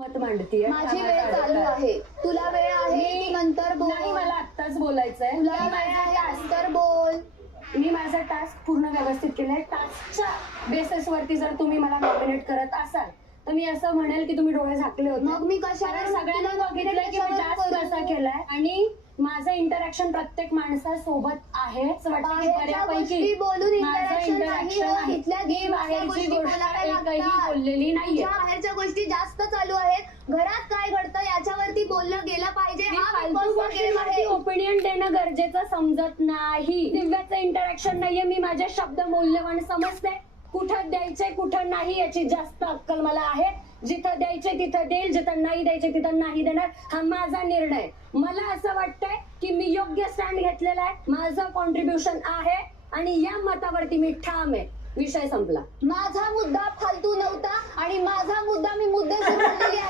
मत मांडतीये. माझी वेळ चालू आहे, तुला वेळ आहे की नंतर बोल. नाही, मला आत्ताच बोलायचंय. तुला वेळ आहे नंतर बोल. मी माझा टास्क पूर्ण व्यवस्थित केलाय. टास्कच्या बेसिसवरती जर तुम्ही मला नॉमिनेट करत असाल तर मी असं म्हणेल की तुम्ही डोळे झाकले होते. मग मी कशावर सगळ्यांना बघितलं की मी टास्क कसा केलाय आणि माझं इंटरॅक्शन प्रत्येक माणसासोबत आहे. बऱ्यापैकी बोलून इंटरॅक्शन नाही होत. इथल्या मी बाहेरची गोष्ट एकही बोललेली नाहीये. बाहेरच्या गोष्टी जास्त चालू आहेत. घरात काय घडतं याच्यावरती बोललं गेलं पाहिजे. हा बिग बॉस गेम आहे. ओपिनियन देणं गरजेचं समजत नाही. दिव्याचं इंटरॅक्शन नाहीये. मी माझे शब्द मौल्यवान समजते. कुठं द्यायचे कुठं नाही याची जास्त अक्कल मला आहे. जिथं द्यायचे तिथं देईल, जिथं नाही द्यायचे तिथं नाही देणार. हा माझा निर्णय. मला असं वाटतंय की मी योग्य स्टँड घेतलेला आहे. माझं कॉन्ट्रीब्युशन आहे आणि या मतावरती मी ठाम आहे. विषय संपला. माझा मुद्दा फालतू नव्हता आणि माझा मुद्दा मी मुद्दे सुरू केलेली आहे.